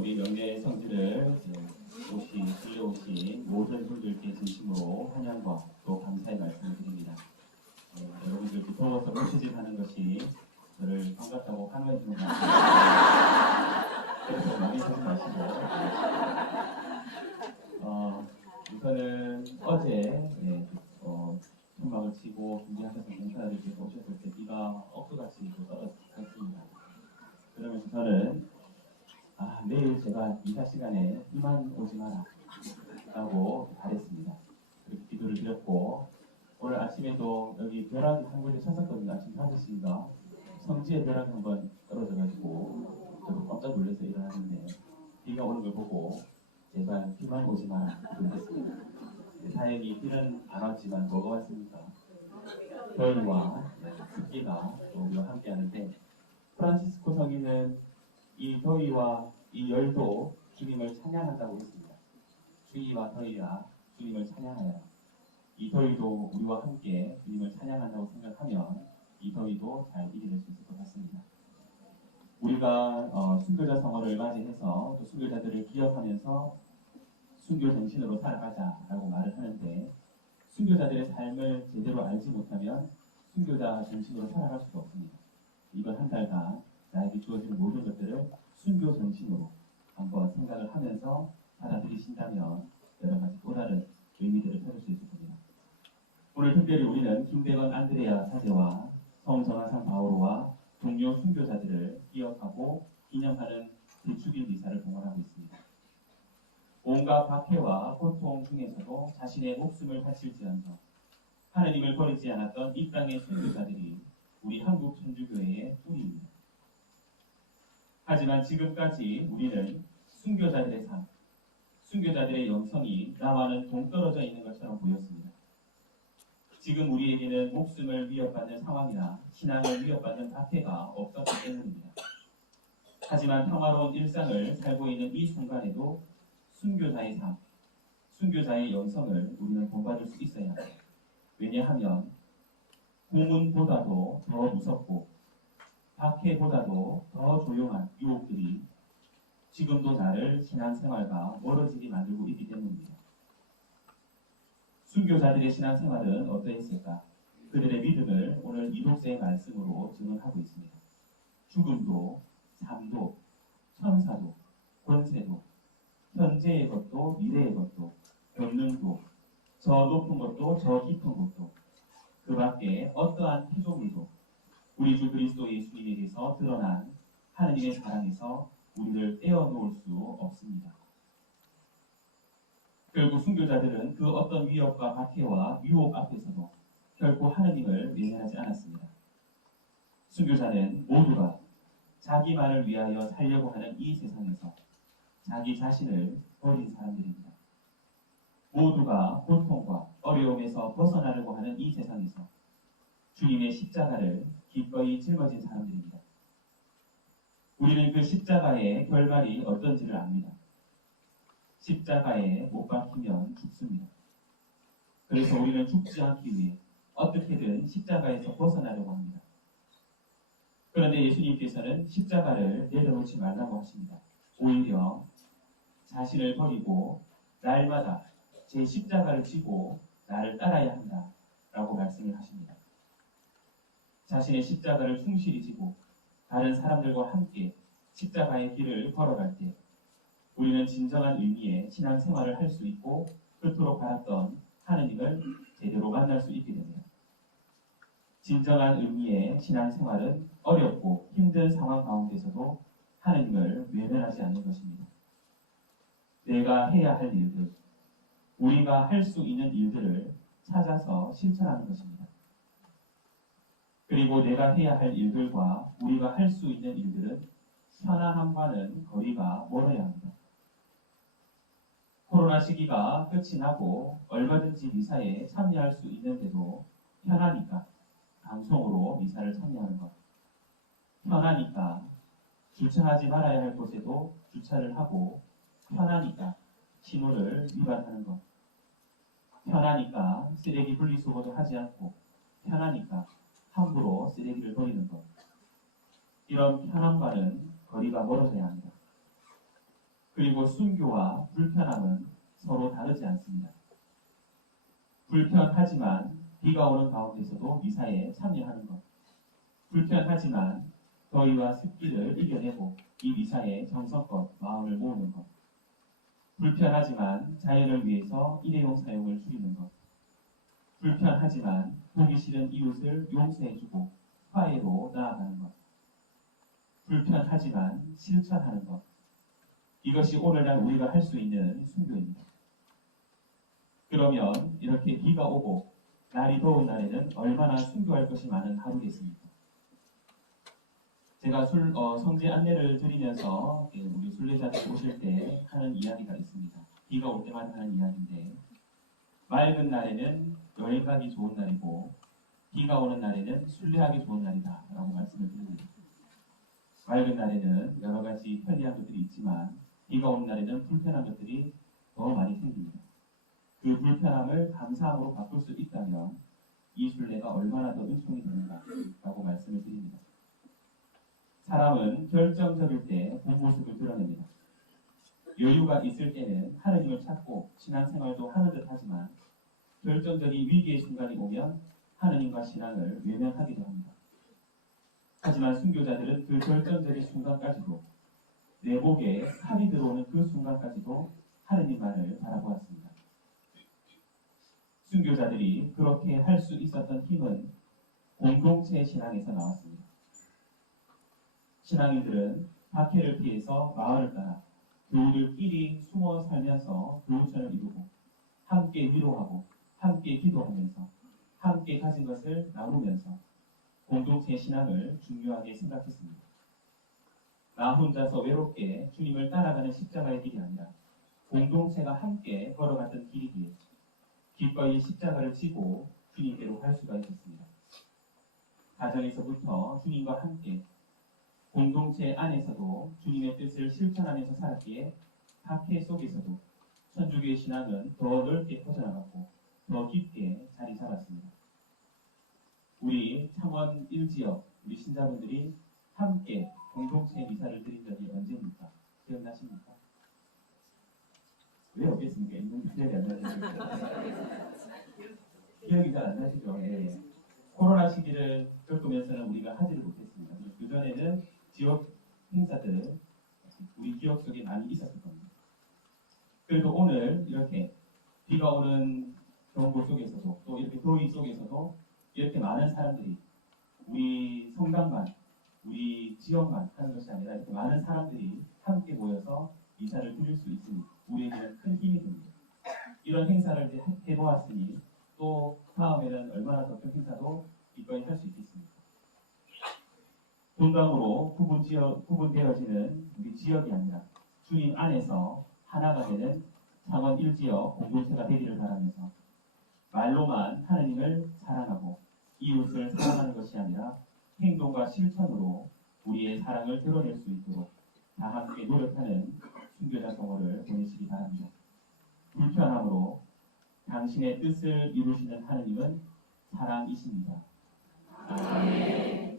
우리 명예 성지를 들려오신 모든 분들께 진심으로 환영과 또 감사의 말씀을 드립니다. 여러분들 부러워서 물추질하는 것이 저를 반갑다고 환호해 주는 것 같아요. 그래서 많이 하지 마시고 우선은 어제 천막을 치고 준비하셔서 봉사자들께서 오셨을 때 비가 억수같이 떨어졌습니다. 그러면서 저는 내일 제가 이사 시간에 비만 오지 마라 라고 바랬습니다. 그렇게 기도를 드렸고 오늘 아침에도 여기 벼락이 한 군데 쳤었거든요. 아침 5시인가 성지에 벼락이 한번 떨어져가지고 저도 깜짝 놀라서 일어났는데 비가 오는 걸 보고 제발 비만 오지 마라 그랬습니다. 다행히 비는 안 왔지만 뭐가 왔습니까? 더위와 습기가 우리와 함께 하는데 프란치스코 성인은 이 더위와 이 열도 주님을 찬양한다고 했습니다. 추위와 더위야 주님을 찬양하여 이 더위도 우리와 함께 주님을 찬양한다고 생각하면 이 더위도 잘 이겨낼 수 있을 것 같습니다. 우리가 순교자 성월을 맞이해서 또 순교자들을 기억하면서 순교 정신으로 살아가자라고 말을 하는데 순교자들의 삶을 제대로 알지 못하면 순교자 정신으로 살아갈 수가 없습니다. 이번 한 달간 나에게 주어진 모든 것들을 순교 정신으로 한번 생각을 하면서 받아들이신다면 여러 가지 또 다른 의미들을 찾을 수 있을 겁니다. 오늘 특별히 우리는 김대건 안드레아 사제와 성정화상 바오로와 동료 순교자들을 기억하고 기념하는 대축일 미사를 봉헌하고 있습니다. 온갖 박해와 고통 중에서도 자신의 목숨을 바칠지언정 하느님을 버리지 않았던 이 땅의 순교자들이 우리 한국 천주교회의 뿌리입니다. 하지만 지금까지 우리는 순교자들의 삶, 순교자들의 영성이 나와는 동떨어져 있는 것처럼 보였습니다. 지금 우리에게는 목숨을 위협받는 상황이나 신앙을 위협받는 박해가 없었기 때문입니다. 하지만 평화로운 일상을 살고 있는 이 순간에도 순교자의 삶, 순교자의 영성을 우리는 본받을 수 있어야 합니다. 왜냐하면 고문보다도 더 무섭고 박해보다도 더 조용한 유혹들이 지금도 나를 신앙생활과 멀어지게 만들고 있기 때문입니다. 순교자들의 신앙생활은 어떠했을까? 그들의 믿음을 오늘 이독서의 말씀으로 증언하고 있습니다. 죽음도, 삶도, 천사도, 권세도, 현재의 것도, 미래의 것도, 권능도, 저 높은 것도, 저 깊은 것도, 그 밖에 어떠한 피조물도 우리 주 그리스도 예수님에게서 드러난 하느님의 사랑에서 우리를 떼어놓을 수 없습니다. 결국 순교자들은 그 어떤 위협과 박해와 유혹 앞에서도 결코 하느님을 외면하지 않았습니다. 순교자는 모두가 자기만을 위하여 살려고 하는 이 세상에서 자기 자신을 버린 사람들입니다. 모두가 고통과 어려움에서 벗어나려고 하는 이 세상에서 주님의 십자가를 기꺼이 짊어진 사람들입니다. 우리는 그 십자가의 결말이 어떤지를 압니다. 십자가에 못 박히면 죽습니다. 그래서 우리는 죽지 않기 위해 어떻게든 십자가에서 벗어나려고 합니다. 그런데 예수님께서는 십자가를 내려놓지 말라고 하십니다. 오히려 자신을 버리고 날마다 제 십자가를 지고 나를 따라야 한다라고 말씀을 하십니다. 자신의 십자가를 충실히 지고 다른 사람들과 함께 십자가의 길을 걸어갈 때 우리는 진정한 의미의 신앙생활을 할 수 있고 그토록 바랐던 하느님을 제대로 만날 수 있게 됩니다. 진정한 의미의 신앙생활은 어렵고 힘든 상황 가운데서도 하느님을 외면하지 않는 것입니다. 내가 해야 할 일들, 우리가 할 수 있는 일들을 찾아서 실천하는 것입니다. 그리고 내가 해야 할 일들과 우리가 할 수 있는 일들은 편안함과는 거리가 멀어야 합니다. 코로나 시기가 끝이 나고 얼마든지 미사에 참여할 수 있는데도 편하니까 방송으로 미사를 참여하는 것, 편하니까 주차하지 말아야 할 곳에도 주차를 하고 편하니까 신호를 위반하는 것, 편하니까 쓰레기 분리수거도 하지 않고 편하니까 함부로 쓰레기를 버리는 것, 이런 편함과는 거리가 멀어져야 합니다. 그리고 순교와 불편함은 서로 다르지 않습니다. 불편하지만 비가 오는 가운데서도 미사에 참여하는 것. 불편하지만 더위와 습기를 이겨내고 이 미사에 정성껏 마음을 모으는 것. 불편하지만 자연을 위해서 일회용 사용을 줄이는 것. 불편하지만 보기 싫은 이웃을 용서해주고 화해로 나아가는 것. 불편하지만 실천하는 것. 이것이 오늘날 우리가 할 수 있는 순교입니다. 그러면 이렇게 비가 오고 날이 더운 날에는 얼마나 순교할 것이 많은 하루겠습니까? 제가 성지 안내를 드리면서 우리 순례자들 오실 때 하는 이야기가 있습니다. 비가 올 때마다 하는 이야기인데, 맑은 날에는 여행 가기 좋은 날이고 비가 오는 날에는 순례하기 좋은 날이다 라고 말씀을 드립니다. 맑은 날에는 여러 가지 편리한 것들이 있지만 비가 오는 날에는 불편한 것들이 더 많이 생깁니다. 그 불편함을 감사함으로 바꿀 수 있다면 이 순례가 얼마나 더 은총이 되는가라고 말씀을 드립니다. 사람은 결정적일 때 본 모습을 드러냅니다. 여유가 있을 때는 하느님을 찾고 신앙생활도 하는 듯 하지만 결정적인 위기의 순간이 오면 하느님과 신앙을 외면하기도 합니다. 하지만 순교자들은 그 결정적인 순간까지도, 내 목에 칼이 들어오는 그 순간까지도 하느님만을 바라보았습니다. 순교자들이 그렇게 할 수 있었던 힘은 공동체 신앙에서 나왔습니다. 신앙인들은 박해를 피해서 마을을 따라 교우들끼리 숨어 살면서 교우천을 이루고 함께 위로하고 함께 기도하면서 함께 가진 것을 나누면서 공동체 신앙을 중요하게 생각했습니다. 나 혼자서 외롭게 주님을 따라가는 십자가의 길이 아니라 공동체가 함께 걸어갔던 길이기에 기꺼이 십자가를 지고 주님께로 갈 수가 있었습니다. 가정에서부터 주님과 함께 공동체 안에서도 주님의 뜻을 실천하면서 살았기에 박해 속에서도 천주교의 신앙은 더 넓게 퍼져나갔고 더 깊게 자리 잡았습니다. 우리 창원 1지역 우리 신자분들이 함께 공동체 미사를 드린 적이 언제입니까? 기억나십니까? 왜 없겠습니까? 있는 기억이 안 나시죠? 기억이 잘 안 나시죠? 네. 코로나 시기를 겪으면서는 우리가 하지를 못했습니다. 그전에는 지역 행사들 우리 기억 속에 많이 있었을 겁니다. 그래도 오늘 이렇게 비가 오는 경보 속에서도 또 이렇게 더위 속에서도 이렇게 많은 사람들이 우리 성당만 우리 지역만 하는 것이 아니라 이렇게 많은 사람들이 함께 모여서 미사를 드릴 수 있으니 우리에게는 큰 힘이 됩니다. 이런 행사를 이제 해보았으니 또 다음에는 얼마나 더 큰 행사도 기꺼이 할 수 있겠습니까? 분당으로 구분되어지는 우리 지역이 아니라 주님 안에서 하나가 되는 창원 1지역 공동체가 되기를 바라면서 말로만 하나님을 사랑하고 이웃을 사랑하는 것이 아니라 행동과 실천으로 우리의 사랑을 드러낼 수 있도록 다 함께 노력하는 순교자 성호를 보내시기 바랍니다. 불편함으로 당신의 뜻을 이루시는 하나님은 사랑이십니다. 아멘.